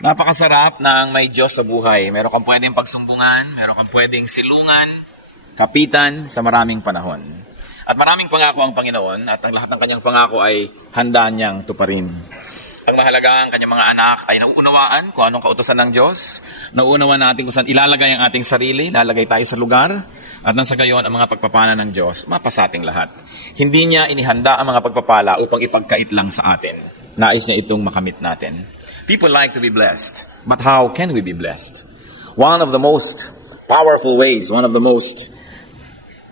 Napakasarap ng may Diyos sa buhay. Meron kang pwedeng pagsumbungan, meron kang pwedeng silungan, kapitan sa maraming panahon. At maraming pangako ang Panginoon at ang lahat ng kanyang pangako ay handa niyang tuparin. Ang mahalaga ang kanyang mga anak ay nauunawaan kung anong kautusan ng Diyos. Nauunawaan natin kung saan ilalagay ang ating sarili, lalagay tayo sa lugar, at nang sa gayon ang mga pagpapala ng Diyos, mapasa ating lahat. Hindi niya inihanda ang mga pagpapala upang ipagkait lang sa atin. Nais niya itong makamit natin. People like to be blessed, but how can we be blessed? One of the most powerful ways, one of the most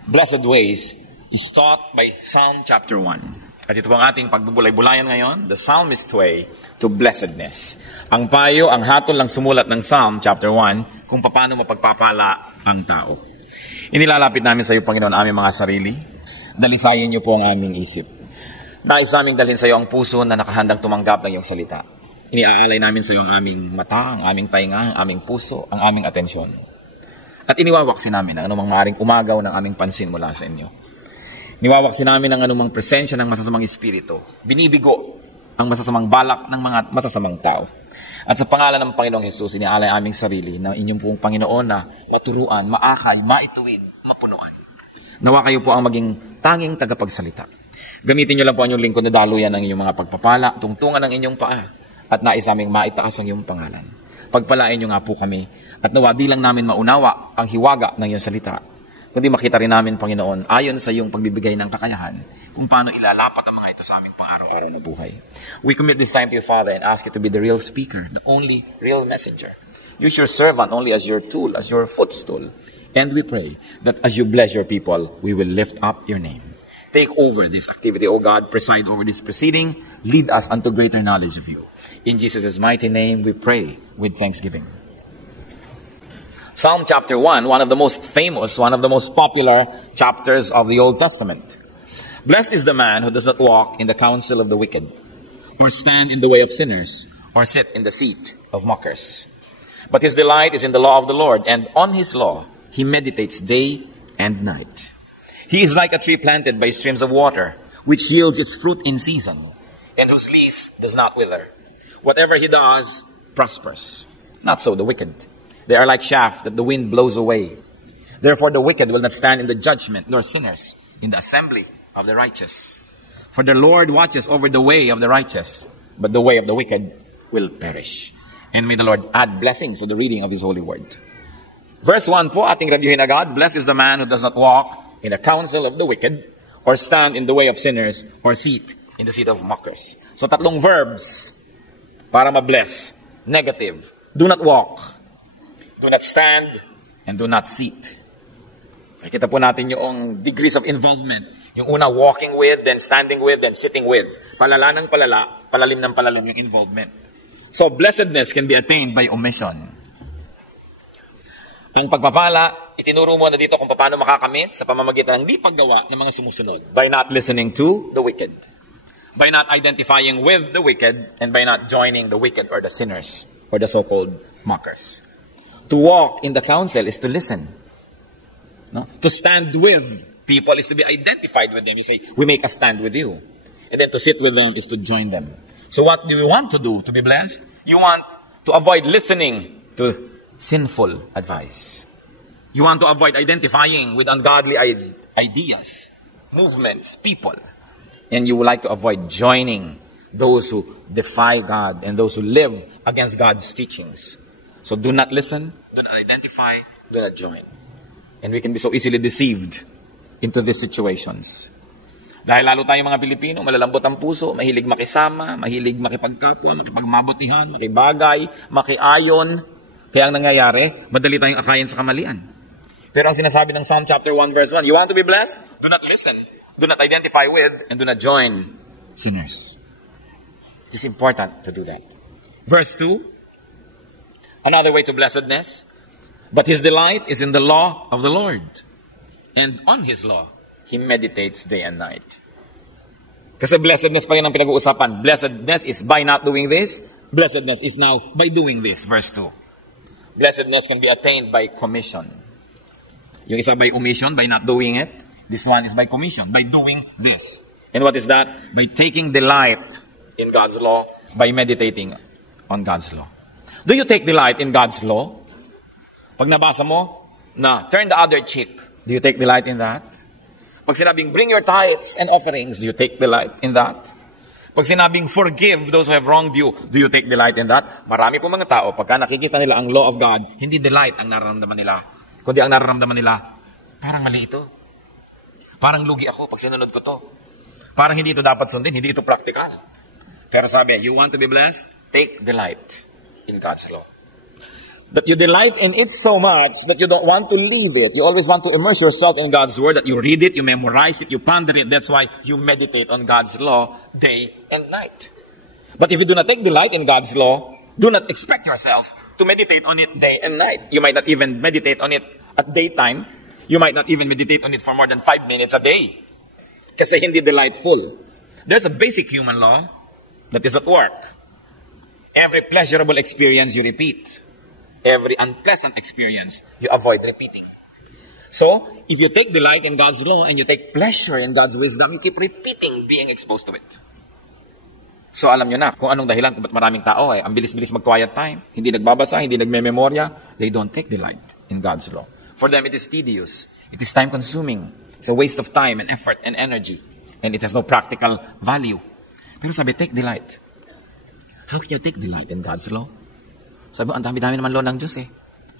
blessed ways is taught by Psalm chapter 1. At ito ang ating pagbubulay-bulayan ngayon, the psalmist's way to blessedness. Ang payo, ang hatol lang sumulat ng Psalm chapter 1 kung paano mapagpapala ang tao. Inilalapit namin sa iyo, Panginoon, aming mga sarili. Dalisayin niyo po ang aming isip. Nais naming dalhin sa iyo ang puso na nakahandang tumanggap ng iyong salita. Iniaalay namin sa iyo ang aming mata, ang aming tainga, ang aming puso, ang aming atensyon. At iniwawaksi namin ang anumang maaaring umagaw ng aming pansin mula sa inyo. Niwawaksi namin ang anumang presensya ng masasamang espiritu. Binibigo ang masasamang balak ng mga masasamang tao. At sa pangalan ng Panginoong Hesus, iniaalay aming sarili na inyong pong Panginoon na maturuan, maakay, maituwid, mapunuan. Nawa kayo po ang maging tanging tagapagsalita. Gamitin niyo lang po ang inyong lingkod na daluyan ng inyong mga pagpapala, tungtungan ng inyong paa, at nais aming maitaas ang iyong pangalan. Pagpalain niyo nga po kami, at nawa di lang namin maunawa ang hiwaga ng iyong salita, kundi makita rin namin, Panginoon, ayon sa iyong pagbibigay ng kakayahan, kung paano ilalapat ang mga ito sa aming pang-araw-araw na buhay. We commit this time to you, Father, and ask you to be the real speaker, the only real messenger. Use your servant only as your tool, as your footstool. And we pray that as you bless your people, we will lift up your name. Take over this activity, O God. Preside over this proceeding. Lead us unto greater knowledge of you. In Jesus' mighty name, we pray with thanksgiving. Psalm chapter 1, one of the most famous, one of the most popular chapters of the Old Testament. Blessed is the man who does not walk in the counsel of the wicked, or stand in the way of sinners, or sit in the seat of mockers. But his delight is in the law of the Lord, and on his law he meditates day and night. He is like a tree planted by streams of water, which yields its fruit in season, and whose leaf does not wither. Whatever he does prospers. Not so the wicked. They are like chaff that the wind blows away. Therefore the wicked will not stand in the judgment, nor sinners in the assembly of the righteous. For the Lord watches over the way of the righteous, but the way of the wicked will perish. And may the Lord add blessings to the reading of His holy word. Verse 1 po, ating reviewin agad. Blessed is the man who does not walk in the counsel of the wicked, or stand in the way of sinners, or sit in the seat of mockers. So tatlong verbs para ma-bless. Negative. Do not walk. Do not stand. And do not sit. Nakita po natin yung degrees of involvement. Yung una, walking with, then standing with, then sitting with. Palala ng palala, palalim ng palalim yung involvement. So blessedness can be attained by omission. Ang pagpapala, itinuro mo na dito kung paano makakamit sa pamamagitan ng di paggawa ng mga sumusunod. By not listening to the wicked. By not identifying with the wicked, and by not joining the wicked or the sinners or the so-called mockers. To walk in the counsel is to listen. No? To stand with people is to be identified with them. You say, we make a stand with you. And then to sit with them is to join them. So what do you want to do to be blessed? You want to avoid listening to sinful advice. You want to avoid identifying with ungodly ideas, movements, people. And you would like to avoid joining those who defy God and those who live against God's teachings. So do not listen, do not identify, do not join. And we can be so easily deceived into these situations. Dahil lalo tayong mga Pilipino, malalambot ang puso, mahilig makisama, mahilig makipagkapwa, makipagmabutihan, makibagay, makiayon. Kaya ang nangyayari, madali tayong akayin sa kamalian. Pero ang sinasabi ng Psalm chapter 1 verse 1, you want to be blessed? Do not listen, do not identify with, and do not join sinners. It is important to do that. Verse 2, another way to blessedness, but his delight is in the law of the Lord, and on his law he meditates day and night. Kasi blessedness pa rin ang pinag-uusapan. Blessedness is by not doing this. Blessedness is now by doing this. Verse 2. Blessedness can be attained by commission. Yung isa by omission, by not doing it. This one is by commission, by doing this. And what is that? By taking delight in God's law, by meditating on God's law. Do you take delight in God's law? Pag nabasa mo na turn the other cheek, do you take delight in that? Pag sinabing bring your tithes and offerings, do you take delight in that? Pag sinabing forgive those who have wronged you, do you take delight in that? Marami po mga tao, pagka nakikita nila ang law of God, hindi delight ang nararamdaman nila. Kundi ang nararamdaman nila, parang mali ito. Parang lugi ako pag sinunod ko to. Parang hindi ito dapat sundin, hindi ito practical. Pero sabi, you want to be blessed? Take delight in God's law. That you delight in it so much that you don't want to leave it. You always want to immerse yourself in God's word, that you read it, you memorize it, you ponder it. That's why you meditate on God's law day and night. But if you do not take delight in God's law, do not expect yourself to meditate on it day and night. You might not even meditate on it at daytime. You might not even meditate on it for more than 5 minutes a day. Kasi hindi delightful. There's a basic human law that is at work. Every pleasurable experience you repeat. Every unpleasant experience you avoid repeating. So, if you take delight in God's law and you take pleasure in God's wisdom, you keep repeating being exposed to it. So, alam nyo na kung anong dahilan kung ba't maraming tao ang bilis-bilis mag-quiet time, hindi nagbabasa, hindi nagme-memorya, they don't take delight in God's law. For them, it is tedious. It is time-consuming. It's a waste of time and effort and energy. And it has no practical value. Pero sabi, take delight. How can you take delight in God's law? Sabi mo, ang dami-dami naman law ng Diyos eh.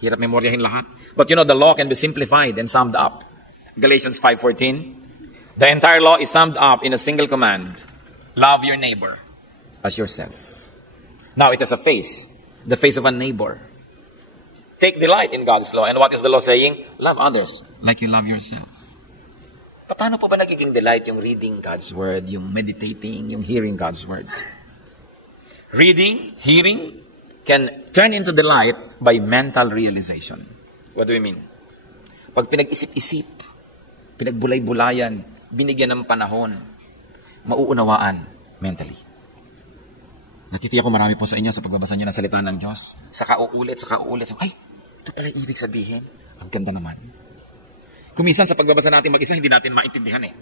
Hirap memoryahin lahat. But you know, the law can be simplified and summed up. Galatians 5:14. The entire law is summed up in a single command. Love your neighbor as yourself. Now, it has a face. The face of a neighbor. Take delight in God's law. And what is the law saying? Love others like you love yourself. Paano po ba nagiging delight yung reading God's word, yung meditating, yung hearing God's word? Reading, hearing, can turn into delight by mental realization. What do we mean? Pag pinag-isip-isip, pinagbulay-bulayan, binigyan ng panahon, mauunawaan mentally. Natitiyak ko marami po sa inyo sa pagbabasa niyo ng salita ng Diyos. Saka uulit. Ay, ito pala ibig sabihin. Ang ganda naman. Kumisan sa pagbabasa natin mag-isa, hindi natin maintindihan eh.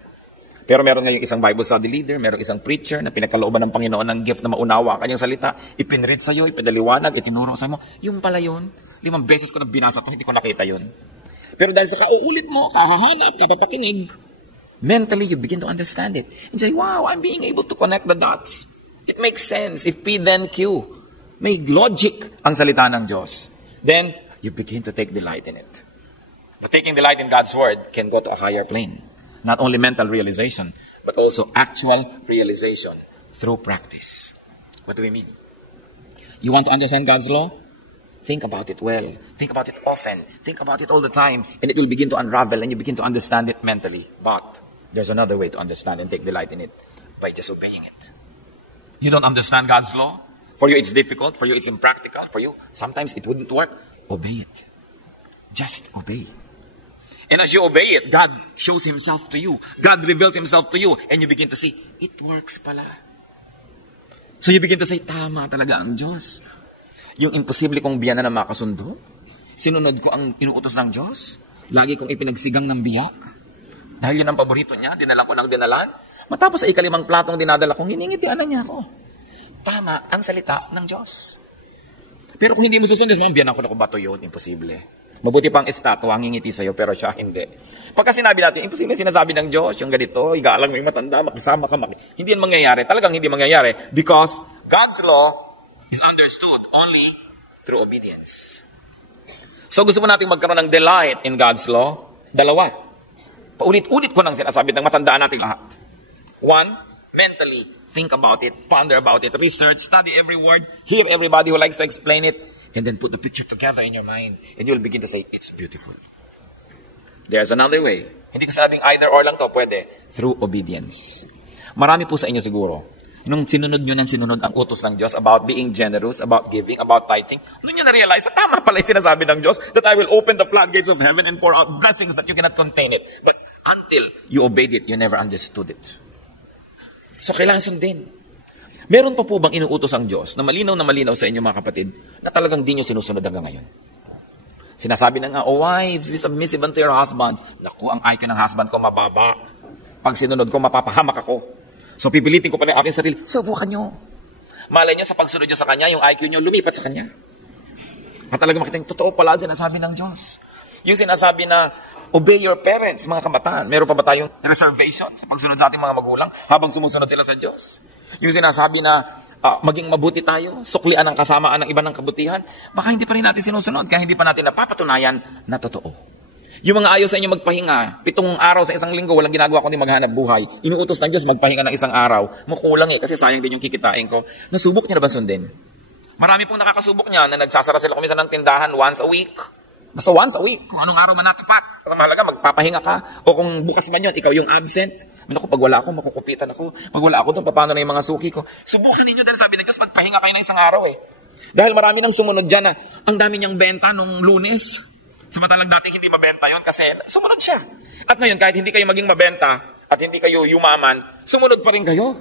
Pero meron ngayong isang Bible study leader, meron isang preacher na pinagkalooban ng Panginoon ng gift na maunawa kanyang salita, ipinread sa'yo, ipinaliwanag, itinuro sa'yo mo. Yung pala yun, 5 beses ko na binasa to, hindi ko nakita yun. Pero dahil sa kauulit mo, kahahanap, kapapakinig, mentally you begin to understand it. And say, wow, I'm being able to connect the dots. It makes sense. If P then Q, may logic ang salita ng Diyos. Then, you begin to take delight in it. But taking delight in God's word can go to a higher plane. Not only mental realization, but also actual realization through practice. What do we mean? You want to understand God's law? Think about it well. Think about it often. Think about it all the time. And it will begin to unravel and you begin to understand it mentally. But there's another way to understand and take delight in it. By just obeying it. You don't understand God's law? For you it's difficult. For you it's impractical. For you sometimes it wouldn't work. Obey it. Just obey. And as you obey it, God shows Himself to you. God reveals Himself to you. And you begin to see, it works pala. So you begin to say, tama talaga ang Diyos. Yung imposible kong biyanan na makasundo, sinunod ko ang inuutos ng Diyos. Lagi kong ipinagsigang ng biyak. Dahil yun ang paborito niya, dinalan ko ng dinalan. Matapos sa 5 platong dinadala kong, hiningitian na niya ako. Tama ang salita ng Diyos. Pero kung hindi mo susundin, biyanan ko na ko ba ito yun? Imposible. Mabuti pang estatwa ang ngingiti sa'yo, pero siya hindi. Pagka sinabi natin, imposible sinasabi ng Diyos, yung ganito, igalang may matanda, makisama ka, hindi yan mangyayari. Talagang hindi mangyayari because God's law is understood only through obedience. So gusto mo natin magkaroon ng delight in God's law? 2. Paulit-ulit ko nang sinasabi ng matandaan natin lahat. 1, mentally, think about it, ponder about it, research, study every word, hear everybody who likes to explain it, and then put the picture together in your mind. And you'll begin to say, it's beautiful. There's another way. Hindi ko sabing either or lang to, pwede. Through obedience. Marami po sa inyo siguro. Nung sinunod nyo ng sinunod ang utos ng Diyos about being generous, about giving, about tithing, nung nyo na-realize, tama pala yung sinasabi ng Diyos that I will open the floodgates of heaven and pour out blessings that you cannot contain it. But until you obeyed it, you never understood it. So kailangan sundin. Meron pa po bang inuutos ang Diyos na malinaw sa inyo mga kapatid na talagang di nyo sinusunod hanggang ngayon? Sinasabi na nga, oh wives, be submissive unto your husbands. Naku, ang IQ ng husband ko mababa. Pag sinunod ko, mapapahamak ako. So pipilitin ko pa rin aking sarili, subukan nyo. Malay nyo sa pagsunod nyo sa kanya, yung IQ nyo lumipat sa kanya. At talaga makita yung totoo pala sinasabi ng Diyos. Yung sinasabi na, obey your parents, mga kabataan. Meron pa ba tayong reservation sa pagsunod sa ating mga magulang habang sumusunod sila sa Diyos? Yung sinasabi na, maging mabuti tayo, suklian ang kasamaan ng iba ng kabutihan, baka hindi pa rin natin sinusunod, kaya hindi pa natin napapatunayan na totoo. Yung mga ayaw sa inyo magpahinga, 7 araw sa isang linggo, walang ginagawa kundi maghanap buhay. Inuutos ng Diyos magpahinga ng 1 araw. Mukulang kasi sayang din yung kikitain ko. Nasubok niya na ba sundin? Marami pong nakakasubok niya na nagsasara sila kuminsan ng tindahan once a week. Basta once a week, kung anong araw man natapat. Ang mahalaga, magpapahinga ka. O kung bukas man yun, ikaw yung absent. Ako, pag wala ako, makukupitan ako. Pag wala ako doon, paano na yung mga suki ko? Subukan ninyo dahil sabi ng Diyos, magpahinga kayo ng 1 araw eh. Dahil marami nang sumunod dyan na ang dami niyang benta nung Lunes. Samantalang dati hindi mabenta yon kasi sumunod siya. At ngayon, kahit hindi kayo maging mabenta at hindi kayo yumaman, sumunod pa rin kayo.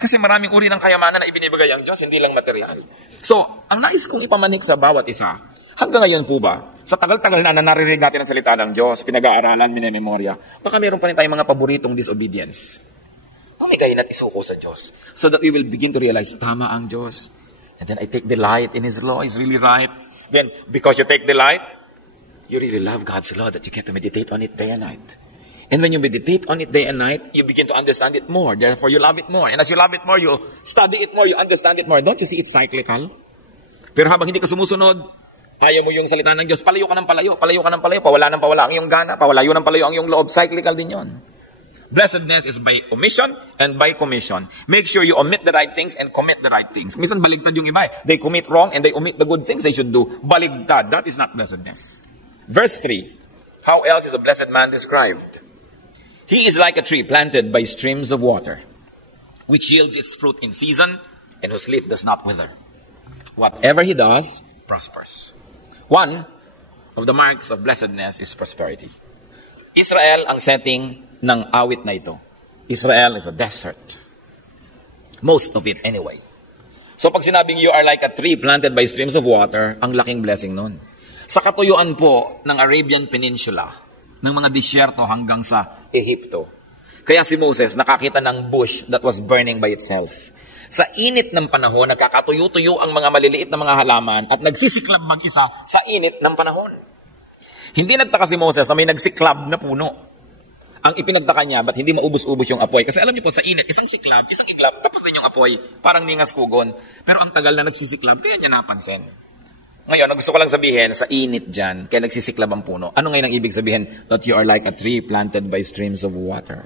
Kasi maraming uri ng kayamanan na ibinibigay ang Diyos, hindi lang material. So, ang nais kong ipamanik sa bawat isa, hanggang ngayon po ba, sa tagal-tagal na naririnig natin ang salita ng Diyos, pinag-aaralan, minememorya, baka meron pa rin tayong mga paboritong disobedience. Pamigayin at isuko sa Diyos so that we will begin to realize, tama ang Diyos. And then I take delight in His law, He's really right. Then, because you take delight, you really love God's law that you get to meditate on it day and night. And when you meditate on it day and night, you begin to understand it more. Therefore, you love it more. And as you love it more, you study it more, you understand it more. Don't you see it's cyclical? Pero habang hindi ka sumusunod, ayaw mo yung salita ng Diyos, palayo ka ng palayo, pawala ng pawala ang iyong gana, pawalayo ng palayo ang iyong loob. Cyclical din yon. Blessedness is by omission and by commission. Make sure you omit the right things and commit the right things. Minsan baligtad yung iba. They commit wrong and they omit the good things they should do. Baligtad. That is not blessedness. Verse 3. How else is a blessed man described? He is like a tree planted by streams of water, which yields its fruit in season and whose leaf does not wither. Whatever he does, prospers. One of the marks of blessedness is prosperity. Israel ang setting ng awit na ito. Israel is a desert. Most of it anyway. So pag sinabing you are like a tree planted by streams of water, ang laking blessing nun. Sa katuyuan po ng Arabian Peninsula, ng mga disyerto hanggang sa Ehipto. Kaya si Moses nakakita ng bush that was burning by itself. Sa init ng panahon, nagkakatuyo-tuyo ang mga maliliit na mga halaman at nagsisiklab mag-isa sa init ng panahon. Hindi nagtaka si Moses na may nagsiklab na puno. Ang ipinagtaka niya, ba't hindi maubos-ubos yung apoy? Kasi alam niyo po, sa init, isang iklab, tapos din yung apoy, parang ningas kugon. Pero ang tagal na nagsisiklab, kaya niya napansin. Ngayon, gusto ko lang sabihin, sa init dyan, kaya nagsisiklab ang puno. Ano ngayon ang ibig sabihin? That you are like a tree planted by streams of water.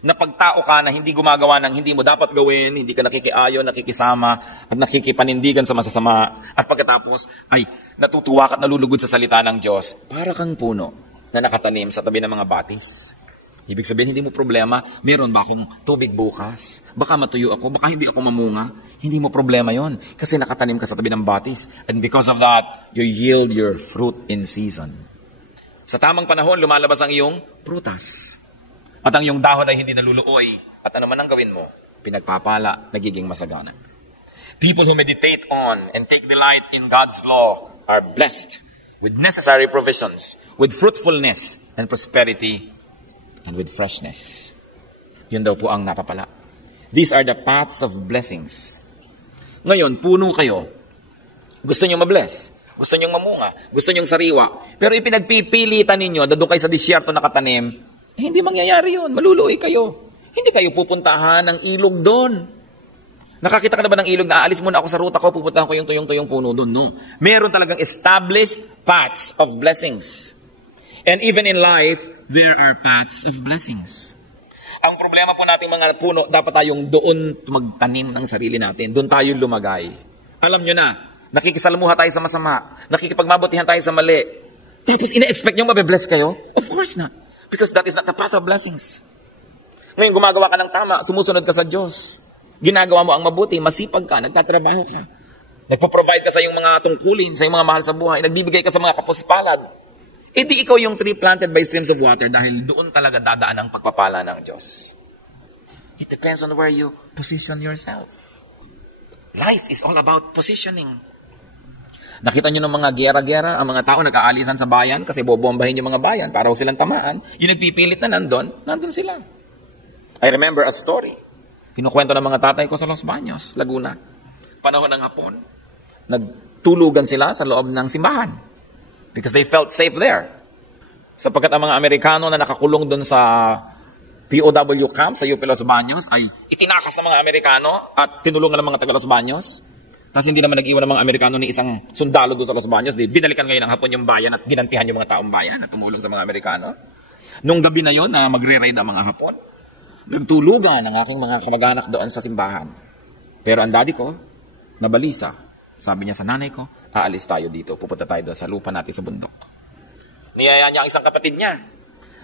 Na pagtao ka na hindi gumagawa ng hindi mo dapat gawin, hindi ka nakikiayo, nakikisama, at nakikipanindigan sa masasama, at pagkatapos ay natutuwa ka at nalulugod sa salita ng Diyos, para kang puno na nakatanim sa tabi ng mga batis. Ibig sabihin, hindi mo problema, meron ba akong tubig bukas? Baka matuyo ako, baka hindi ako mamunga. Hindi mo problema yon kasi nakatanim ka sa tabi ng batis. And because of that, you yield your fruit in season. Sa tamang panahon, lumalabas ang iyong prutas. At ang iyong dahon ay hindi naluluoy. At ano man ang gawin mo, pinagpapala, nagiging masagana. People who meditate on and take delight in God's law are blessed with necessary provisions, with fruitfulness and prosperity, and with freshness. Yun daw po ang napapala. These are the paths of blessings. Ngayon, puno kayo. Gusto nyo mabless. Gusto nyo mamunga. Gusto nyo sariwa. Pero ipinagpipilitan ninyo, doon kayo sa disyerto nakatanim, hindi mangyayari yun. Maluluoy kayo. Hindi kayo pupuntahan ng ilog doon. Nakakita ka na ba ng ilog na aalis muna ako sa ruta ko, pupuntahan ko yung tuyong-tuyong puno doon? No. Meron talagang established paths of blessings. And even in life, there are paths of blessings. Ang problema po nating mga puno, dapat tayong doon magtanim ng sarili natin. Doon tayo lumagay. Alam nyo na, nakikisalamuha tayo sa masama. Nakikipagmabutihan tayo sa mali. Tapos ina-expect nyo mabe-bless kayo? Of course not. Because that is not the path of blessings. Ngayon, gumagawa ka ng tama, sumusunod ka sa Diyos. Ginagawa mo ang mabuti, masipag ka, nagtatrabaho ka. Nagpo-provide ka sa iyong mga tungkulin, sa iyong mga mahal sa buhay. Nagbibigay ka sa mga kapuspalad. E di ikaw yung tree planted by streams of water dahil doon talaga dadaan ang pagpapala ng Diyos. It depends on where you position yourself. Life is all about positioning. Nakita nyo ng mga gera-gera, ang mga tao nag-aalisan sa bayan kasi bobombahin yung mga bayan para huwag silang tamaan. Yung nagpipilit na nandun sila. I remember a story. Kinukwento ng mga tatay ko sa Los Baños, Laguna. Panahon ng hapon. nagtulugan sila sa loob ng simbahan. Because they felt safe there. Sapagkat ang mga Amerikano na nakakulong doon sa POW camp sa UP Los Baños ay itinakas ng mga Amerikano at tinulungan ng mga taga Los Baños. Tapos hindi naman nag-iwan ng mga Amerikano ni isang sundalo doon sa Los Baños. Binalikan ngayon ng Hapon yung bayan at ginantihan yung mga taong bayan at tumulong sa mga Amerikano. Nung gabi na yon na magre-raid ang mga Hapon, nagtulugan ang aking mga kamag-anak doon sa simbahan. Pero ang daddy ko, nabalisa. Sabi niya sa nanay ko, aalis tayo dito. Pupunta tayo doon sa lupa natin sa bundok. Niyaya niya ang isang kapatid niya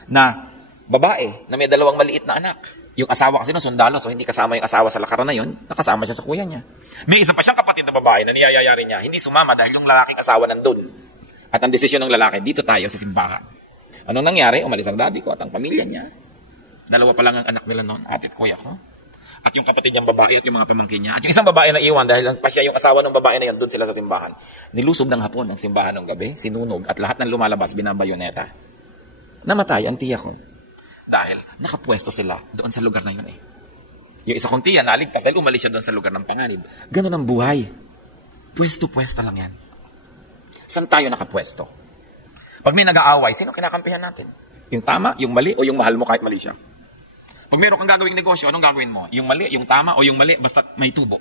na babae na may 2 maliit na anak. Yung asawa kasi no, sundalo, so hindi kasama yung asawa sa lakaran na yun, nakasama siya sa kuya niya. May isa pa siyang kapatid na babae na niyayaya rin niya, hindi sumama dahil yung lalaking asawa nandun. At ang desisyon ng lalaki, dito tayo sa simbahan. Anong nangyari? Umalis ang daddy ko at ang pamilya niya. 2 pa lang ang anak nila noon, atit kuya ko. At yung kapatid niyang babae at yung mga pamangkin niya. At yung isang babae na iwan dahil pa siya yung asawa ng babae na yun, doon sila sa simbahan. Nilusob ng Hapon ang simbahan ng gabi, sinunog at lahat ng lumalabas binabayoneta. Namatay ang tiya ko. Dahil nakapwesto sila doon sa lugar na yun eh. Yung isa kong tiya naligtas dahil umalis siya doon sa lugar ng panganib. Ganun ang buhay. Pwesto-pwesto lang yan. Saan tayo nakapwesto? Pag may nag-aaway, sino kinakampihan natin? Yung tama, yung mali, o yung mahal mo kahit mali siya? Pag meron kang gagawing negosyo, anong gagawin mo? Yung mali, yung tama, o yung mali, basta may tubo.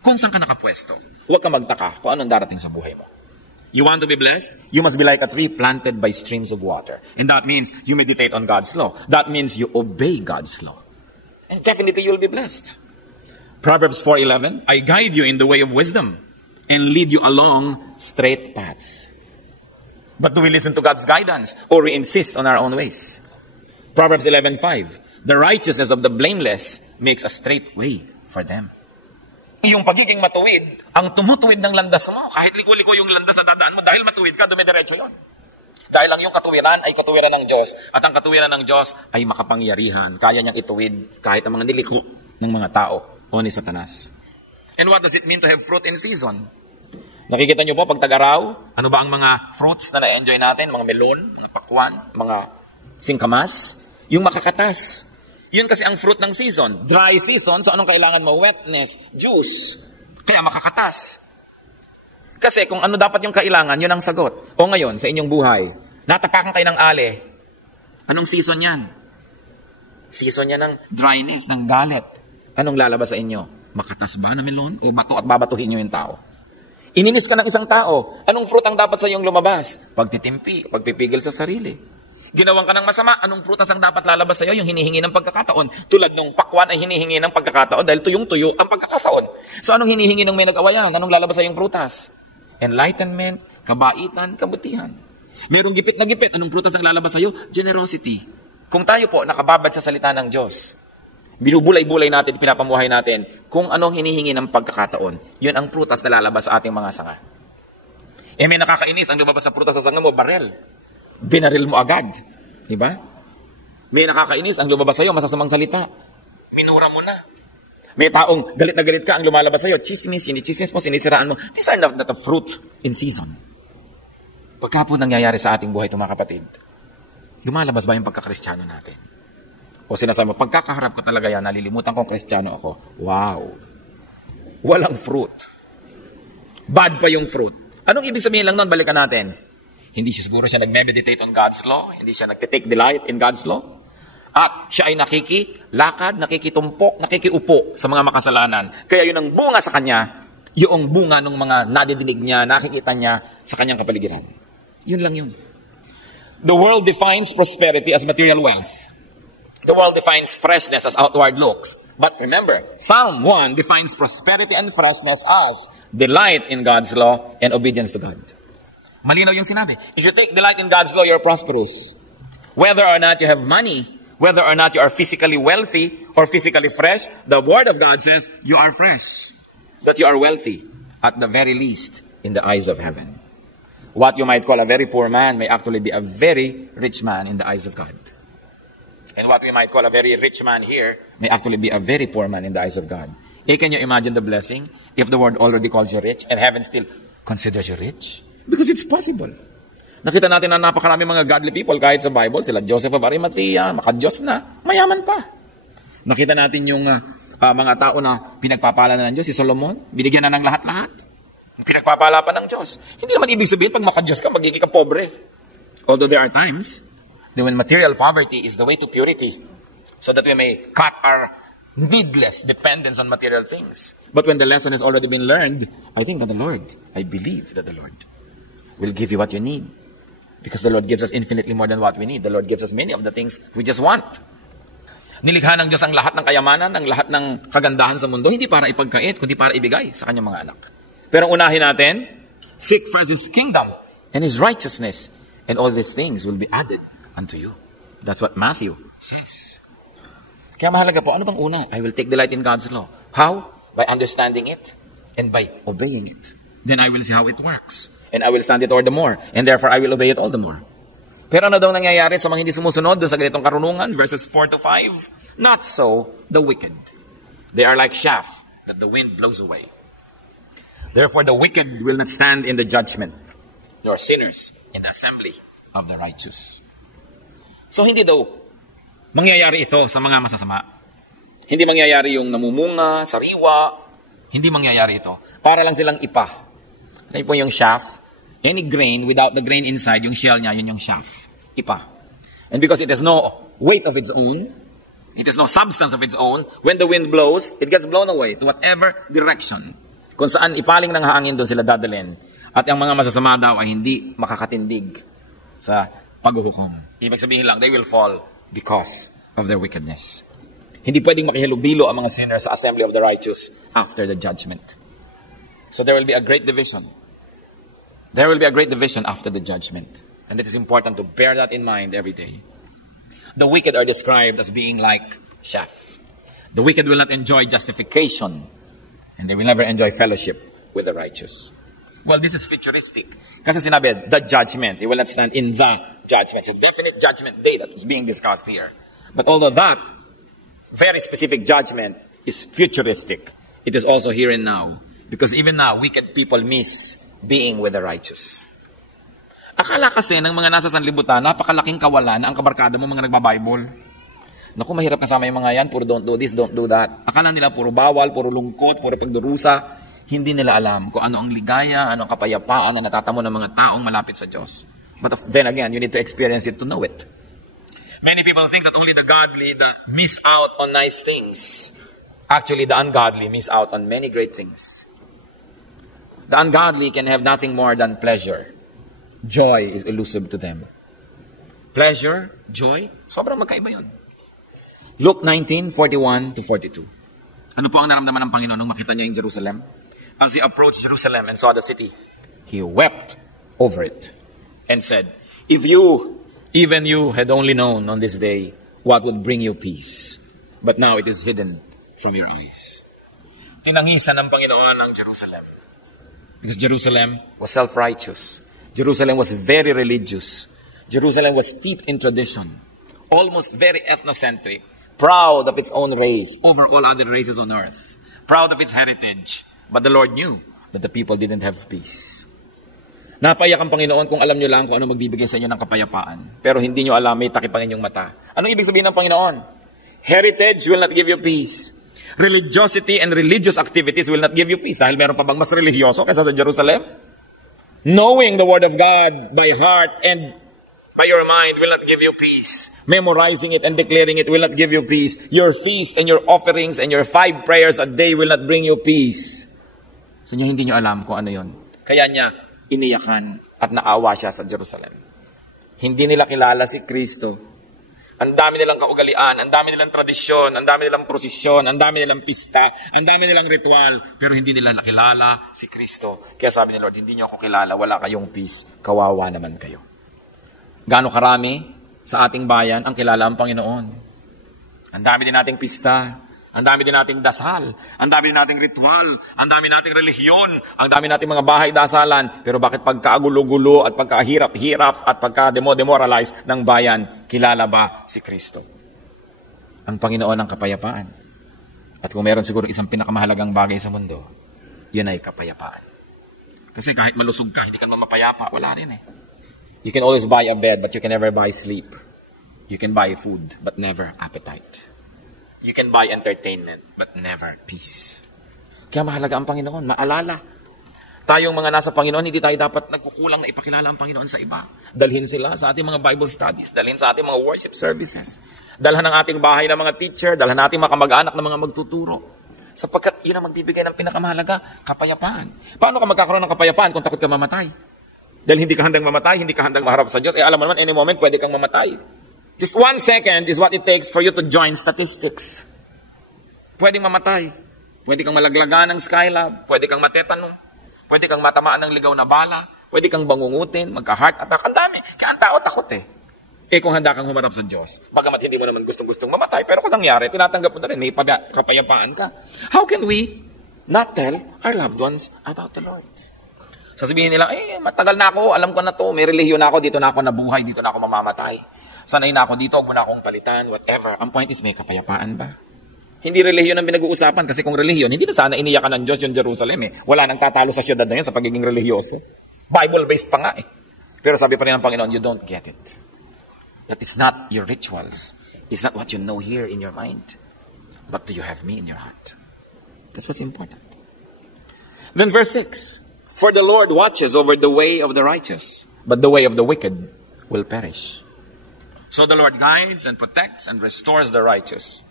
Kung saan ka nakapwesto, huwag ka magtaka kung anong darating sa buhay mo. You want to be blessed? You must be like a tree planted by streams of water. And that means you meditate on God's law. That means you obey God's law. And definitely you'll be blessed. Proverbs 4:11, I guide you in the way of wisdom and lead you along straight paths. But do we listen to God's guidance or we insist on our own ways? Proverbs 11:5, the righteousness of the blameless makes a straight way for them. Yung pagiging matuwid, ang tumutuwid ng landas mo, kahit liko-liko yung landas na dadaan mo, dahil matuwid ka, dumidiretso yun. Dahil lang yung katuwiran ay katuwiran ng Diyos, at ang katuwiran ng Diyos ay makapangyarihan. Kaya niyang ituwid kahit ang mga niliko ng mga tao o ni Satanas. And what does it mean to have fruit in season? Nakikita niyo po, pag tag-araw, ano ba ang mga fruits na na-enjoy natin? Mga melon, mga pakwan, mga singkamas, yung makakatas. Yun kasi ang fruit ng season. Dry season, so anong kailangan mo? Wetness, juice. Kaya makakatas. Kasi kung ano dapat yung kailangan, yun ang sagot. O ngayon, sa inyong buhay, natapakan kayo ng ale. Anong season yan? Season yan ng dryness, ng galit. Anong lalabas sa inyo? Makatas ba na melon? O bato at babatuhin nyo yung tao? Ininis ka ng isang tao. Anong fruit ang dapat sa iyong lumabas? Pagtitimpi, pagpipigil sa sarili. Ginawan ka ng masama, anong prutas ang dapat lalabas sa iyo? Yung hinihingi ng pagkakataon. Tulad nung pakwan ay hinihingi ng pagkakataon dahil tuyong-tuyo ang pagkakataon. So anong hinihingi ng may nag-awayan? Anong lalabas sa iyong prutas? Enlightenment, kabaitan, kabutihan. Merong gipit na gipit. Anong prutas ang lalabas sa iyo? Generosity. Kung tayo po nakababad sa salita ng Diyos, binubulay-bulay natin, pinapamuhay natin, kung anong hinihingi ng pagkakataon, yun ang prutas na lalabas sa ating mga sanga. May nakakainis, ang lumabas sa prutas sa sanga mo, barel. Binaril mo agad. Diba? May nakakainis, ang lumabas sa'yo, masasamang salita. Minura mo na. May taong galit na galit ka, ang lumalabas sa'yo, chismis, sinisiraan mo. These are not a fruit in season. Pagka po nangyayari sa ating buhay ito mga kapatid, lumalabas ba yung pagkakristyano natin? O sinasabi mo, pagkakaharap ko talaga yan, nalilimutan kong kristyano ako. Wow! Walang fruit. Bad pa yung fruit. Anong ibig sabihin lang nun? Balikan natin. Hindi siya siguro siya nagme-meditate on God's law. Hindi siya nagtitake delight in God's law. At siya ay nakikilakad, nakikitumpok, nakikiupo sa mga makasalanan. Kaya yun ang bunga sa kanya, yung bunga ng mga nadidinig niya, nakikita niya sa kanyang kapaligiran. Yun lang yun. The world defines prosperity as material wealth. The world defines freshness as outward looks. But remember, Psalm 1 defines prosperity and freshness as delight in God's law and obedience to God. Malinaw yung sinabi. If you take delight in God's law, you're prosperous. Whether or not you have money, whether or not you are physically wealthy or physically fresh, the Word of God says you are fresh. That you are wealthy, at the very least, in the eyes of heaven. What you might call a very poor man may actually be a very rich man in the eyes of God. And what we might call a very rich man here may actually be a very poor man in the eyes of God. Can you imagine the blessing if the world already calls you rich and heaven still considers you rich? Because it's possible. Nakita natin na napakarami mga godly people kahit sa Bible, sila Joseph of Arimathea, makadiyos na, mayaman pa. Nakita natin yung mga tao na pinagpapala na ng Diyos, si Solomon, binigyan na ng lahat-lahat. Pinagpapala pa ng Diyos. Hindi naman ibig sabihin, pag maka-Diyos ka, magiging ka pobre. Although there are times that when material poverty is the way to purity, so that we may cut our needless dependence on material things. But when the lesson has already been learned, I believe that the Lord will give you what you need. Because the Lord gives us infinitely more than what we need. The Lord gives us many of the things we just want. Nilikha ng Diyos ang lahat ng kayamanan, ang lahat ng kagandahan sa mundo, hindi para ipagkait, kundi para ibigay sa kanyang mga anak. Pero unahin natin, seek first His kingdom and His righteousness, and all these things will be added unto you. That's what Matthew says. Kaya mahalaga po, ano bang una? I will take delight in God's law. How? By understanding it and by obeying it. Then I will see how it works. And I will stand it all the more. And therefore, I will obey it all the more. Pero ano daw nangyayari sa mga hindi sumusunod doon sa ganitong karunungan? Verses 4 to 5. Not so the wicked. They are like chaff that the wind blows away. Therefore, the wicked will not stand in the judgment, nor sinners in the assembly of the righteous. So, hindi daw mangyayari ito sa mga masasama. Hindi mangyayari yung namumunga, sariwa. Hindi mangyayari ito. Para lang silang ipa. Ano po yung chaff? Any grain, without the grain inside, yung shell niya, yun yung chaff. Ipa. And because it has no weight of its own, it has no substance of its own, when the wind blows, it gets blown away to whatever direction. Kung saan ipaling ng hangin, doon sila dadalhin. At ang mga masasama daw ay hindi makakatindig sa paghuhukom. Ibig sabihin lang, they will fall because of their wickedness. Hindi pwedeng makihalubilo ang mga sinners sa assembly of the righteous after the judgment. So there will be a great division. There will be a great division after the judgment. And it is important to bear that in mind every day. The wicked are described as being like chaff. The wicked will not enjoy justification, and they will never enjoy fellowship with the righteous. Well, this is futuristic. Kasi sinabi, the judgment. They will not stand in the judgment. It's a definite judgment day that was being discussed here. But although that very specific judgment is futuristic, it is also here and now. Because even now, wicked people miss being with the righteous. Akala kasi ng mga nasa sanlibutan, napakalaking kawalan na ang kabarkada mo mga nagbabible. Naku, mahirap kasama yung mga yan. Puro don't do this, don't do that. Akala nila puro bawal, puro lungkot, puro pagdurusa. Hindi nila alam kung ano ang ligaya, ano ang kapayapaan na natatamo ng mga taong malapit sa Diyos. But then again, you need to experience it to know it. Many people think that only the godly miss out on nice things. Actually, the ungodly miss out on many great things. The ungodly can have nothing more than pleasure. Joy is elusive to them. Pleasure, joy, sobrang magkaiba yun. Luke 19:41 to 42. Ano po ang naramdaman ng Panginoon nung makita niya yung Jerusalem? As he approached Jerusalem and saw the city, he wept over it and said, if you, even you, had only known on this day what would bring you peace, but now it is hidden from your eyes. Tinangisan ng Panginoon ang Jerusalem. Because Jerusalem was self-righteous. Jerusalem was very religious. Jerusalem was steeped in tradition. Almost very ethnocentric. Proud of its own race over all other races on earth. Proud of its heritage. But the Lord knew that the people didn't have peace. Napayak ang Panginoon kung alam nyo lang kung ano magbibigay sa inyo ng kapayapaan. Pero hindi nyo alam, may takip ang inyong mata. Anong ibig sabihin ng Panginoon? Heritage will not give you peace. Religiosity and religious activities will not give you peace. Dahil meron pa bang mas religyoso kaysa sa Jerusalem? Knowing the Word of God by heart and by your mind will not give you peace. Memorizing it and declaring it will not give you peace. Your feast and your offerings and your 5 prayers a day will not bring you peace. So hindi nyo alam kung ano yon. Kaya niya iniyakan at naawa siya sa Jerusalem. Hindi nila kilala si Kristo. Ang dami nilang kaugalian, ang dami nilang tradisyon, ang dami nilang prosesyon, ang dami nilang pista, ang dami nilang ritual, pero hindi nila nakilala si Kristo. Kaya sabi ni Lord, hindi niyo ako kilala, wala kayong peace, kawawa naman kayo. Gaano karami sa ating bayan ang kilala ang Panginoon? Ang dami din nating pista, ang dami din nating dasal, ang dami din nating ritual, ang dami nating relihiyon, ang dami nating mga bahay dasalan, pero bakit pagkaagulo-gulo at pagkahirap-hirap at pagka-demoralize ng bayan, kilala ba si Kristo? Ang Panginoon ang kapayapaan. At kung meron siguro isang pinakamahalagang bagay sa mundo, yun ay kapayapaan. Kasi kahit malusog ka, hindi ka naman mapayapa, wala rin eh. You can always buy a bed, but you can never buy sleep. You can buy food, but never appetite. You can buy entertainment, but never peace. Kaya mahalaga ang Panginoon. Maalala, Tayong mga nasa Panginoon, hindi tayo dapat nagkukulang na ipakilala ang Panginoon sa iba. Dalhin sila sa ating mga Bible studies, dalhin sa ating mga worship services, dalhan ng ating bahay ng mga teacher, dalhan nating mga kamag-anak ng mga magtuturo. Sapagkat yun ang magbibigay ng pinakamahalaga, kapayapaan. Paano ka magkakaroon ng kapayapaan kung takot ka mamatay? Dahil hindi ka handang mamatay, hindi ka handang maharap sa Diyos. Alam mo naman, any moment, pwede kang mamatay. Just 1 second is what it takes for you to join statistics. Pwedeng mamatay. Pwede kang malaglagan ng Skylab. Pwede kang matetanong. Pwede kang matamaan ng ligaw na bala. Pwede kang bangungutin, magka-heart attack. Ang dami. Kaya ang tao takot eh. Kung handa kang humarap sa Diyos, bagamat hindi mo naman gustong-gustong mamatay, pero kung nangyari, tinatanggap mo na rin, may kapayapaan ka. How can we not tell our loved ones about the Lord? Sasabihin nila, matagal na ako, alam ko na to, may relihiyon na ako, dito na ako nabuhay, dito na ako mamamatay. Sanay na ako dito, huwag mo na akong palitan, whatever. Ang point is, may kapayapaan ba? Hindi relihiyon ang pinag-uusapan, kasi kung relihiyon, hindi na sana iniyakan ng Diyos yung Jerusalem eh. Wala nang tatalo sa syudad na yan sa pagiging relihiyoso. Bible-based pa nga eh. Pero sabi pa rin ng Panginoon, you don't get it. That it's not your rituals. It's not what you know here in your mind. But do you have me in your heart? That's what's important. Then verse 6. For the Lord watches over the way of the righteous, but the way of the wicked will perish. So the Lord guides and protects and restores the righteous,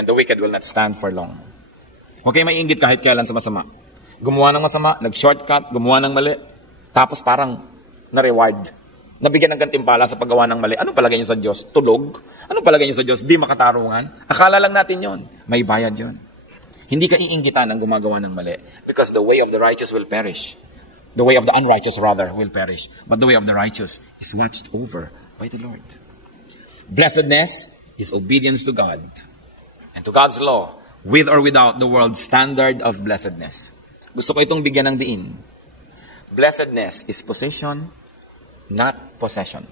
and the wicked will not stand for long. Okay, may inggit kahit kailan sa masama. Gumawa ng masama, nag-shortcut, gumawa ng mali, tapos parang na-reward. Nabigyan ng gantimpala sa paggawa ng mali. Anong palagay niyo sa Diyos? Tulog? Anong palagay niyo sa Diyos? Di makatarungan? Akala lang natin yon. May bayad yon. Hindi ka iinggitan ng gumagawa ng mali. Because the way of the righteous will perish. The way of the unrighteous, rather, will perish. But the way of the righteous is watched over by the Lord. Blessedness is obedience to God and to God's law, with or without the world's standard of blessedness. Gusto ko itong bigyan ng diin. Blessedness is possession, not possession.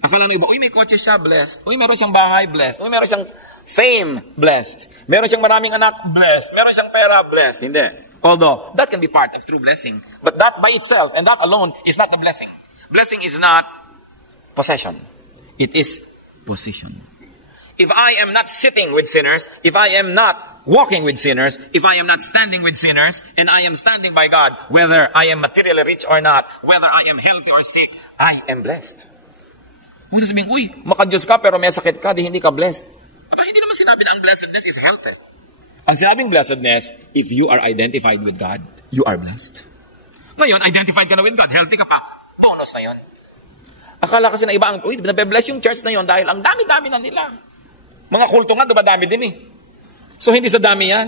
Akala ng iba, may kotse siya, blessed. Meron siyang bahay, blessed. Meron siyang fame, blessed. Meron siyang maraming anak, blessed. Meron siyang pera, blessed. Hindi. Although, that can be part of true blessing. But that by itself, and that alone, is not the blessing. Blessing is not possession. It is position. If I am not sitting with sinners, if I am not walking with sinners, if I am not standing with sinners, and I am standing by God, whether I am materially rich or not, whether I am healthy or sick, I am blessed. Kung sasabihin, maka-Diyos ka pero may sakit ka, di hindi ka blessed. Pero hindi naman sinabi na ang blessedness is healthy. Ang sinabing blessedness, if you are identified with God, you are blessed. Ngayon, identified ka na with God, healthy ka pa, bonus na yon. Akala kasi na iba ang, nabe-bless yung church na yon dahil ang dami-dami na nila. Mga kulto nga, dumadami din eh. So, hindi sa dami yan.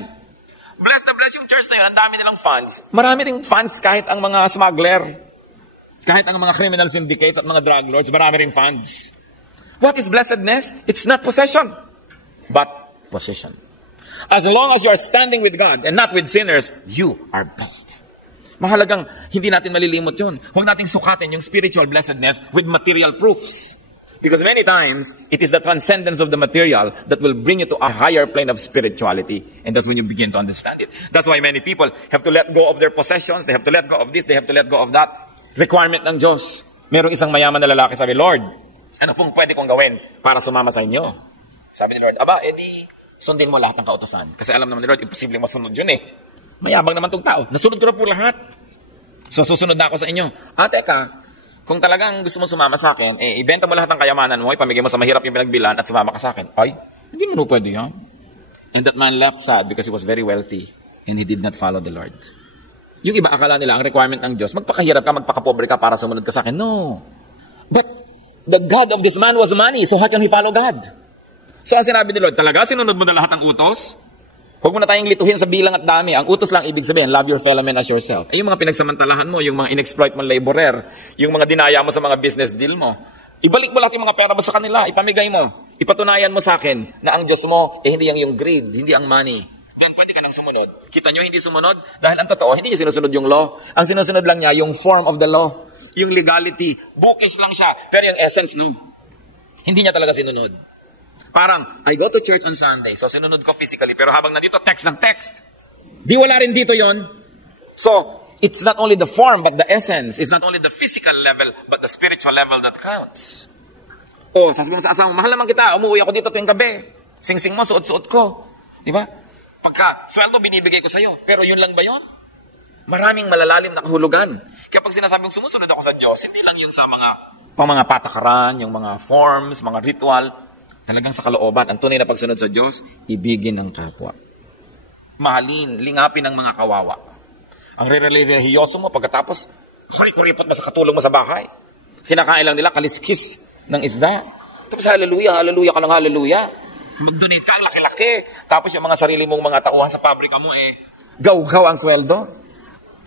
Bless na bless yung church na yun. Ang dami nilang funds. Marami ring funds kahit ang mga smuggler. Kahit ang mga criminal syndicates at mga drug lords, marami ring funds. What is blessedness? It's not possession, but possession. As long as you are standing with God and not with sinners, you are blessed. Mahalagang hindi natin malilimot yun. Huwag nating sukatin yung spiritual blessedness with material proofs. Because many times, it is the transcendence of the material that will bring you to a higher plane of spirituality. And that's when you begin to understand it. That's why many people have to let go of their possessions. They have to let go of this. They have to let go of that. Requirement ng Diyos. Merong isang mayaman na lalaki, sabi, Lord, ano pong pwede kong gawin para sumama sa inyo? Sabi ni Lord, edi sundin mo lahat ng kautusan. Kasi alam naman ni Lord, imposibleng masunod yun eh. Mayabang naman tong tao. Nasunod ko na po lahat. So susunod na ako sa inyo. Teka, kung talagang gusto mo sumama sa akin, ibenta mo lahat ng kayamanan mo, ipamigay mo sa mahirap yung pinagbilan at sumama ka sa akin. Ay, hindi mo pwede yan. And that man left sad because he was very wealthy and he did not follow the Lord. Yung iba akala nila, ang requirement ng Diyos, magpakahirap ka, magpakapobre ka para sumunod ka sa akin. No. But the God of this man was money, so how can he follow God? So ang sinabi ni Lord, talaga sinunod mo na lahat ng utos? Huwag mo na tayong lituhin sa bilang at dami. Ang utos lang ibig sabihin, love your fellow man as yourself. Yung mga pinagsamantalahan mo, yung mga in-exploit mong laborer, yung mga dinaya mo sa mga business deal mo, ibalik mo lahat yung mga pera mo sa kanila, ipamigay mo, ipatunayan mo sa akin na ang Diyos mo, hindi yung greed, hindi ang money. Then pwede ka nang sumunod. Kita nyo, hindi sumunod? Dahil ang totoo, hindi niya sinusunod yung law. Ang sinusunod lang niya, yung form of the law, yung legality. Bookish lang siya, pero yung essence, no. Hindi niya talaga sinunod. Parang, I go to church on Sunday, so sinunod ko physically, pero habang nandito, text ng text. Di wala rin dito yon. So, it's not only the form, but the essence. It's not only the physical level, but the spiritual level that counts. Sasabihin mo sa asawa, mahal naman kita, umuwi ako dito tuwing gabi. Sing-sing mo, suot-suot ko. Di ba? Pagka, sweldo binibigay ko sa'yo, pero yun lang ba yon? Maraming malalalim na kahulugan. Kaya pag sinasabing sumusunod ako sa Diyos, hindi lang yung sa mga patakaran, yung mga forms, mga ritual, talagang sa kalooban. Ang tunay na pagsunod sa Diyos, ibigin ang kapwa. Mahalin, lingapin ang mga kawawa. Ang re-religyoso mo, pagkatapos, kuri-kuripot mo sa katulong mo sa bahay. Kinakain lang nila, kaliskis ng isda. Tapos hallelujah, hallelujah ka ng hallelujah. Mag-donate ka ang laki-laki. Tapos yung mga sarili mong mga tauhan sa pabrika mo, gaw-gaw ang sweldo.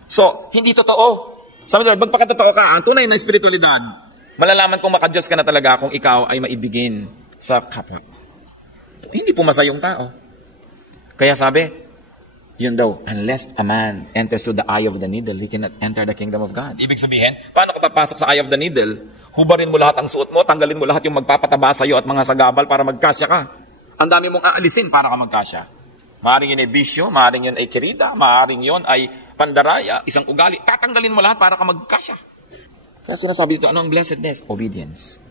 So, hindi totoo. Sabi nila, magpakatotoo ka, ang tunay na espiritualidad, malalaman kung maka-Diyos ka na talaga kung ikaw ay maibigin sa kapwa. Hindi pumasa yung tao. Kaya sabi, yun daw, unless a man enters through the eye of the needle, he cannot enter the kingdom of God. Ibig sabihin, paano ka papasok sa eye of the needle? Hubarin mo lahat ang suot mo, tanggalin mo lahat yung magpapataba sa'yo at mga sagabal para magkasya ka. Ang dami mong aalisin para ka magkasya. Maaring yun ay bisyo, maaring yun ay kirida, maaring yun ay pandaraya, isang ugali. Tatanggalin mo lahat para ka magkasya. Kaya sinasabi dito, ano ang blessedness? Obedience.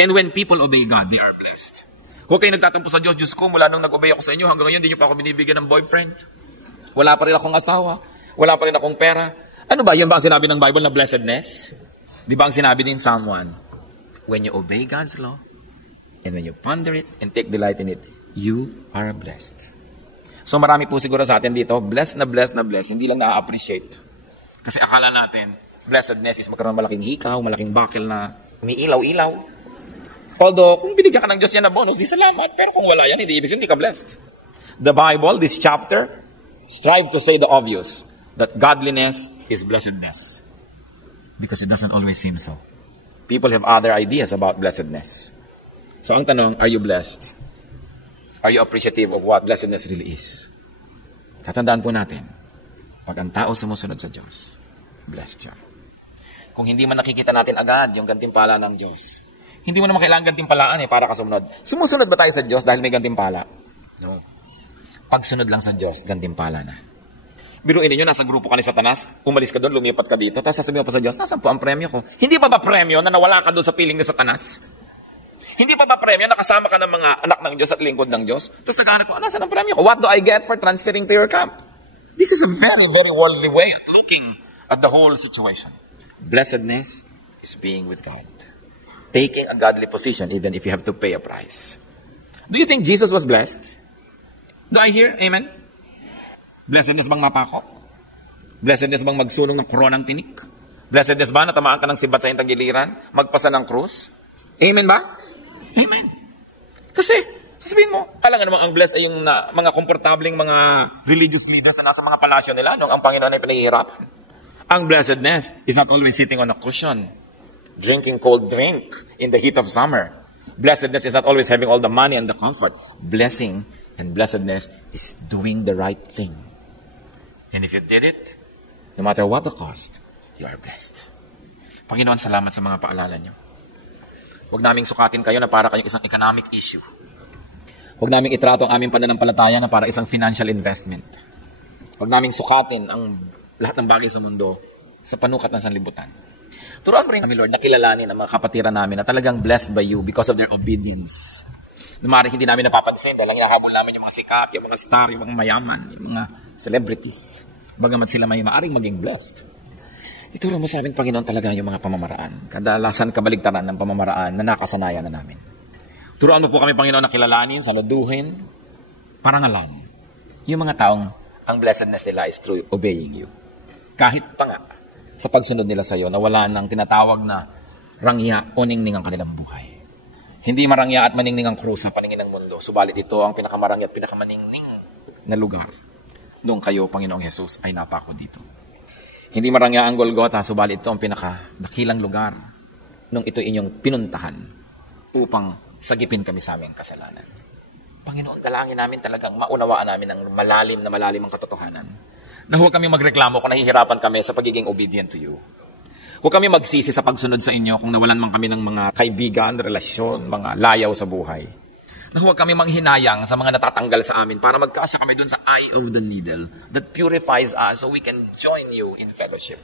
And when people obey God, they are blessed. Huwag kayo nagtatampo sa Diyos. Diyos ko, mula nung nag-obey ako sa inyo, hanggang ngayon, hindi nyo pa ako binibigyan ng boyfriend. Wala pa rin akong asawa. Wala pa rin akong pera. Ano ba? Yun ba ang sinabi ng Bible na blessedness? Di ba ang sinabi din Psalm 1? When you obey God's law, and when you ponder it, and take delight in it, you are blessed. So marami po siguro sa atin dito, blessed na blessed na blessed, hindi lang na-appreciate. Kasi akala natin, blessedness is magkaroon malaking hikaw, malaking bakil na umiilaw-ilaw. Although, kung binigyan ka ng Diyos yan na bonus, di salamat. Pero kung wala yan, hindi ibig hindi ka blessed. The Bible, this chapter, strive to say the obvious, that godliness is blessedness. Because it doesn't always seem so. People have other ideas about blessedness. So ang tanong, are you blessed? Are you appreciative of what blessedness really is? Tatandaan po natin, pag ang tao sumusunod sa Diyos, blessed siya. Kung hindi man nakikita natin agad yung gantimpala ng Diyos, hindi mo naman kailangan gantimpalaan para kasunod. Sumusunod ba tayo sa Diyos dahil may gantimpala? No. Pagsunod lang sa Diyos, gantimpala na. Biruin ninyo, nasa grupo ka ni Satanas, umalis ka doon, lumipat ka dito, tapos sasabihin mo pa sa Diyos, nasaan po ang premyo ko? Hindi pa ba premyo na nawala ka doon sa piling ni Satanas? Hindi pa ba premyo na kasama ka ng mga anak ng Diyos at lingkod ng Diyos? Tapos naghahanap ko, nasaan ang premyo ko? What do I get for transferring to your camp? This is a very, very worldly way at looking at the whole situation. Blessedness is being with God. Taking a godly position even if you have to pay a price. Do you think Jesus was blessed? Do I hear? Amen? Blessedness bang mapako? Blessedness bang magsunong ng koronang tinik? Blessedness ba na tamaan ka ng sibat sa intang giliran? Magpasa ng krus? Amen ba? Amen. Kasi, sasabihin mo, alam nga naman ang blessed ay yung mga komportabling mga religious leaders na nasa mga palasyo nila nung ang Panginoon ay pinahihirapan. Ang blessedness is not always sitting on a cushion, drinking cold drink in the heat of summer. Blessedness is not always having all the money and the comfort. Blessing and blessedness is doing the right thing. And if you did it, no matter what the cost, you are blessed. Panginoon, salamat sa mga paalala niyo. Huwag naming sukatin kayo na para kayong isang economic issue. Huwag naming itrato ang aming pananampalataya na para isang financial investment. Huwag naming sukatin ang lahat ng bagay sa mundo sa panukat ng sanlibutan. Turuan mo rin kami, Lord, na kilalanin ang mga kapatiran namin na talagang blessed by you because of their obedience. Maaaring hindi namin napapansin dahil hinahabol namin yung mga sikat, yung mga star, yung mga mayaman, yung mga celebrities. Bagamat sila may maaaring maging blessed. Ituro mo sa amin, Panginoon, talaga yung mga pamamaraan. Kadalasan kabaligtaran ng pamamaraan na nakasanayan na namin. Turuan mo po kami, Panginoon, na kilalanin, saluduhin, parangalan. Yung mga taong ang blessedness nila is through obeying you. Kahit pa nga, sa pagsunod nila sa iyo, na wala nang tinatawag na rangya o ningning ang kanilang buhay. Hindi marangya at maningning ang krus sa paningin ng mundo. Subalit ito ang pinakamarangya at pinakamaningning na lugar. Doon kayo, Panginoong Jesus, ay napako dito. Hindi marangya ang Golgotha, subalit ito ang pinakadakilang lugar nung ito inyong pinuntahan upang sagipin kami sa aming kasalanan. Panginoon, dalangin namin talagang maunawaan namin ang malalim ang katotohanan. Na huwag kami magreklamo kung nahihirapan kami sa pagiging obedient to you. Huwag kami magsisi sa pagsunod sa inyo kung nawalan man kami ng mga kaibigan, relasyon, mga layaw sa buhay. Na huwag kami manghinayang sa mga natatanggal sa amin para magkasya kami dun sa eye of the needle that purifies us so we can join you in fellowship.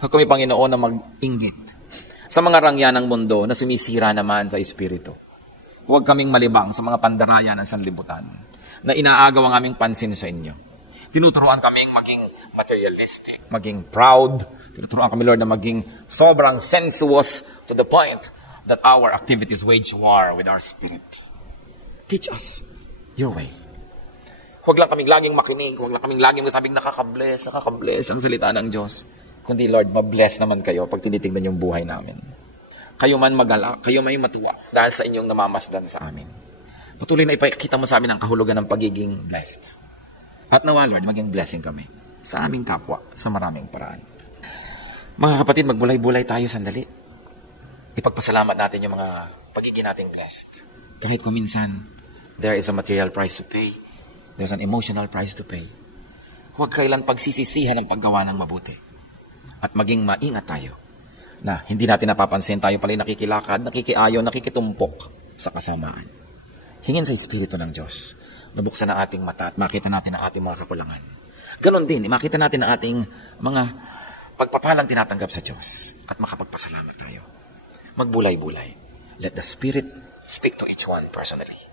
Huwag kami, Panginoon, na mag-inggit sa mga rangya ng mundo na sumisira naman sa espiritu. Huwag kaming malibang sa mga pandaraya ng sanlibutan na inaagaw ang aming pansin sa inyo. Tinuturuan kaming maging materialistic, maging proud. Tinuturuan kami, Lord, na maging sobrang sensuous to the point that our activities wage war with our spirit. Teach us your way. Huwag lang kaming laging makinig, huwag lang kaming laging masabing nakaka-bless ang salita ng Diyos. Kundi, Lord, mabless naman kayo pag tinitingnan yung buhay namin. Kayo man magala, kayo may matuwa dahil sa inyong namamasdan sa amin. Patuloy na ipakita mo sa amin ang kahulugan ng pagiging blessed. At nawa, Lord, maging blessing kami sa aming kapwa sa maraming paraan. Mga kapatid, magbulay-bulay tayo sandali. Ipagpasalamat natin yung mga pagiging nating blessed. Kahit kung minsan, there is a material price to pay. There's an emotional price to pay. Huwag kailang pagsisisihan ang paggawa ng mabuti. At maging maingat tayo na hindi natin napapansin tayo pala nakikilakad, nakikiayon, nakikitumpok sa kasamaan. Hingin sa Espiritu ng Diyos. Nabuksan ang ating mata at makita natin ang ating mga kakulangan. Ganon din, makita natin ang ating mga pagpapalang tinatanggap sa Diyos at makapagpasalamat tayo. Magbulay-bulay. Let the Spirit speak to each one personally.